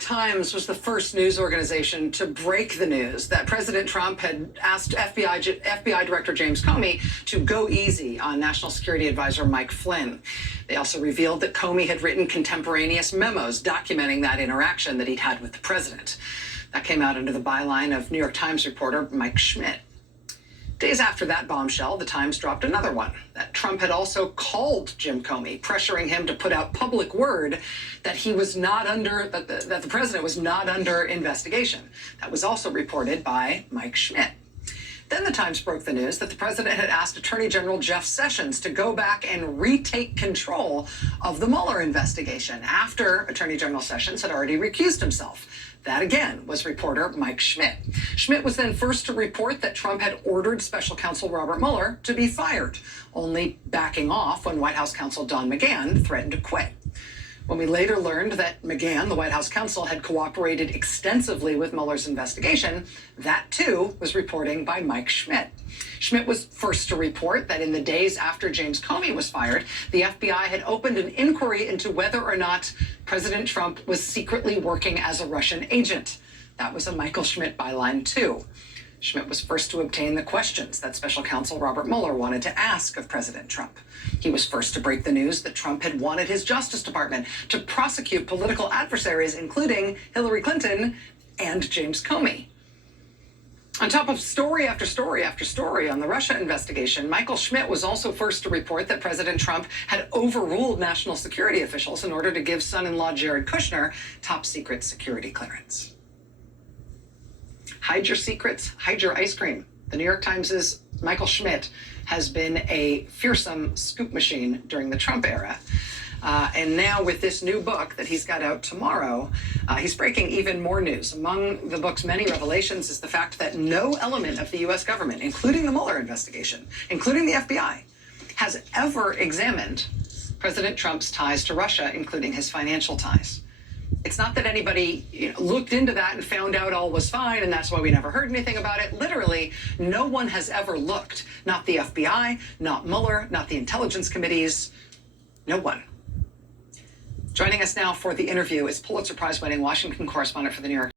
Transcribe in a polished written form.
Times was the first news organization to break the news that President Trump had asked FBI Director James Comey to go easy on National Security Advisor Mike Flynn. They also revealed that Comey had written contemporaneous memos documenting that interaction that he'd had with the president. That came out under the byline of New York Times reporter Mike Schmidt. Days after that bombshell, the Times dropped another one, that Trump had also called Jim Comey, pressuring him to put out public word that he was not under, that the president was not under investigation. That was also reported by Mike Schmidt. Then the Times broke the news that the president had asked Attorney General Jeff Sessions to go back and retake control of the Mueller investigation after Attorney General Sessions had already recused himself. That again was reporter Mike Schmidt. Schmidt was then first to report that Trump had ordered special counsel Robert Mueller to be fired, only backing off when White House counsel Don McGahn threatened to quit. When we later learned that McGahn, the White House counsel, had cooperated extensively with Mueller's investigation, that too was reporting by Mike Schmidt. Schmidt was first to report that in the days after James Comey was fired, the FBI had opened an inquiry into whether or not President Trump was secretly working as a Russian agent. That was a Michael Schmidt byline too. Schmidt was first to obtain the questions that special counsel Robert Mueller wanted to ask of President Trump. He was first to break the news that Trump had wanted his Justice Department to prosecute political adversaries, including Hillary Clinton and James Comey. On top of story after story after story on the Russia investigation, Michael Schmidt was also first to report that President Trump had overruled national security officials in order to give son-in-law Jared Kushner top secret security clearance. Hide your secrets, hide your ice cream. The New York Times' Michael Schmidt has been a fearsome scoop machine during the Trump era. And now with this new book that he's got out tomorrow, he's breaking even more news. Among the book's many revelations is the fact that no element of the U.S. government, including the Mueller investigation, including the FBI, has ever examined President Trump's ties to Russia, including his financial ties. It's not that anybody looked into that and found out all was fine, and that's why we never heard anything about it. Literally, no one has ever looked. Not the FBI, not Mueller, not the intelligence committees, no one. Joining us now for the interview is Pulitzer Prize-winning Washington correspondent for the New York